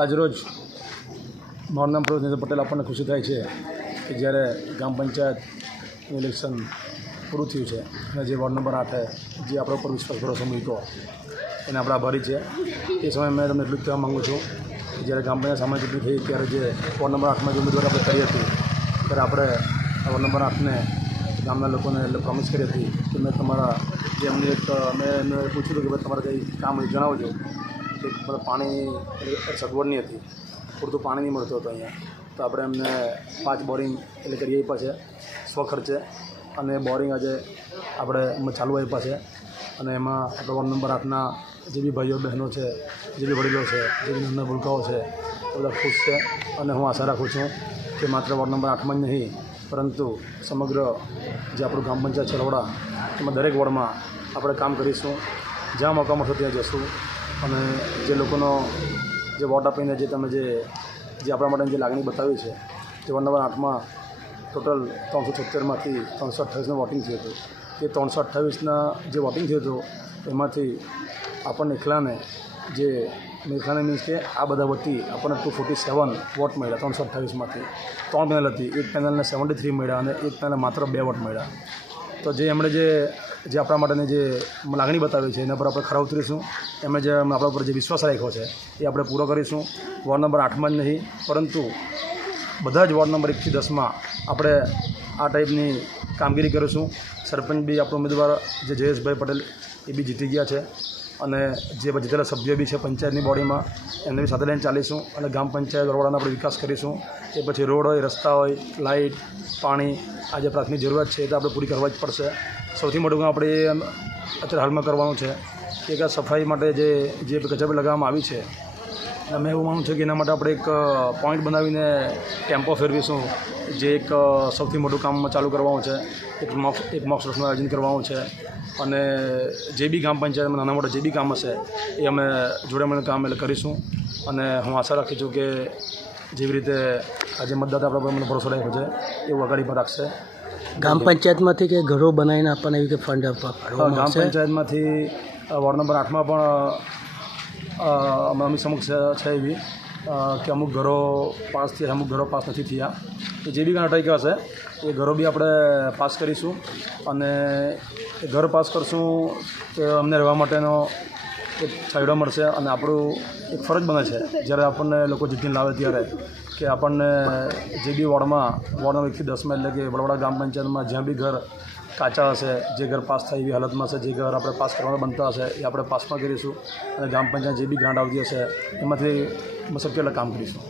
આજરોજ મારું નામ પ્રવીણ પટેલ આપણને ખુશી થાય છે કે જ્યારે ગ્રામ પંચાયત ઇલેક્શન પૂરું થયું છે અને જે વોર્ડ નંબર આઠે જે આપણા ઉપર વિશ્વાસ ભરોસો મૂક્યો એને આપણે આભારી છે. એ સમયે મેં તમને એટલું જ કહેવા માગું છું કે જ્યારે ગ્રામ પંચાયત સામાન્ય ચૂંટણી થઈ ત્યારે જે વોર્ડ નંબર આઠમાં જે ઉમેદવારી આપણે કરી હતી, ત્યારે આપણે વોર્ડ નંબર આઠને ગામના લોકોને એટલે પ્રોમિસ કરી હતી કે મેં તમારા જે અમને એક, મેં એમને પૂછ્યું હતું કે ભાઈ તમારે કંઈ કામ જણાવજો. કે મને પાણી સગવડ નહીં હતી. પૂરતું પાણી નહીં મળતું હતું અહીંયા. તો આપણે એમને પાંચ બોરિંગ એટલે કરી આપ્યા છે સ્વખર્ચે અને બોરિંગ આજે આપણે ચાલુ આપ્યા છે. અને એમાં આપણે વોર્ડ નંબર આઠના જે બી ભાઈઓ, બહેનો છે, જે બી વડીલો છે, જે બી નાના ભૂલકાઓ છે બધા ખુશ છે. અને હું આશા રાખું છું કે માત્ર વોર્ડ નંબર આઠમાં જ નહીં પરંતુ સમગ્ર જે આપણું ગ્રામ પંચાયત છે એમાં દરેક વોર્ડમાં આપણે કામ કરીશું. જ્યાં મોકા મળશે ત્યાં જશું. અને જે લોકોનો જે વોટ આપીને જે તમે જે જે આપણા માટે જે લાગણી બતાવી છે, તે વન નંબર આઠમાં ટોટલ ત્રણસો છોતેરમાંથી ત્રણસો અઠ્ઠાવીસનું વોટિંગ થયું હતું. એ ત્રણસો અઠ્ઠાવીસના જે વોટિંગ થયું હતું, એમાંથી આપણને એકલાને જે એકલાને મીન્સ કે આ બધા વતી આપણને ટુ ફોર્ટી સેવન વોટ મળ્યા, ત્રણસો અઠ્ઠાવીસમાંથી ત્રણ પેનલ હતી, એક પેનલને સેવન્ટી થ્રી મળ્યા અને એક પેનલને માત્ર બે વોટ મળ્યા. તો જે એમણે જે જે આપણા માટેની જે લાગણી બતાવી છે, એના પર આપણે ખરા ઉતરીશું. એમણે જે આપણા ઉપર જે વિશ્વાસ રાખ્યો છે, એ આપણે પૂરો કરીશું. વોર્ડ નંબર આઠમાં જ નહીં, પરંતુ બધા જ વોર્ડ નંબર એકથી દસમાં આપણે આ ટાઈપની કામગીરી કરીશું. સરપંચ બી આપણો ઉમેદવાર, જે જયેશભાઈ પટેલ, એ બી જીતી ગયા છે. અને જે જીતેલા સભ્યો બી છે પંચાયતની બોડીમાં, એમને બી સાથે લઈને ચાલીશું અને ગ્રામ પંચાયત રોડાનો આપણે વિકાસ કરીશું. એ પછી રોડ હોય, રસ્તા હોય, લાઇટ, પાણી આ જે પ્રાથમિક જરૂરિયાત છે એ તો આપણે પૂરી કરવા જ પડશે. સૌથી મોટું કામ આપણે અત્યારે હાલમાં કરવાનું છે કે સફાઈ માટે જે જે કચરા લગાવવામાં આવી છે અને મેં એવું માનું છું કે એના માટે આપણે એક પોઈન્ટ બનાવીને ટેમ્પો ફેરવીશું. જે એક સૌથી મોટું કામ ચાલુ કરવાનું છે. એક મોક એક મોક રસનું આયોજન કરવાનું છે. અને જે બી ગ્રામ પંચાયતમાં નાના મોટા જે બી કામ હશે એ અમે જોડે મળીને કામ એટલે કરીશું. અને હું આશા રાખી છું કે જેવી રીતે આજે મતદાતા આપણા પર મને ભરોસો રાખ્યો છે એવું આગળ પણ રાખશે. ગ્રામ પંચાયતમાંથી કે ઘરો બનાવીને આપણને એવી કે ફંડ આપવા ગ્રામ પંચાયતમાંથી વોર્ડ નંબર આઠમાં પણ અ, અમે અમી સમક્ષ છે એવી કે અમુક ઘરો પાસ થયા અમુક ઘરો પાસ નથી થયા. તો જે બી કાંઈ અટક્યા હશે એ ઘરો બી આપણે પાસ કરીશું. અને એ ઘર પાસ કરશું તો અમને રહેવા માટેનો એક છાંયડો મળશે અને આપણું એક ફરજ બને છે. જ્યારે આપણને લોકો જીતીને લાવે ત્યારે કે આપણને જે બી વોર્ડમાં વોર્ડ નંબર એકથી દસમાં એટલે કે વડવાડા ગ્રામ પંચાયતમાં જ્યાં બી ઘર કાચા હશે, જે ઘર પાસ થાય એવી હાલતમાં હશે, જે ઘર આપણે પાસ કરવાના બનતા હશે, એ આપણે પાસમાં કરીશું અને ગ્રામ પંચાયત જે બી ગ્રાન્ટ આવતી હશે, એમાંથી શક્ય કામ કરીશું.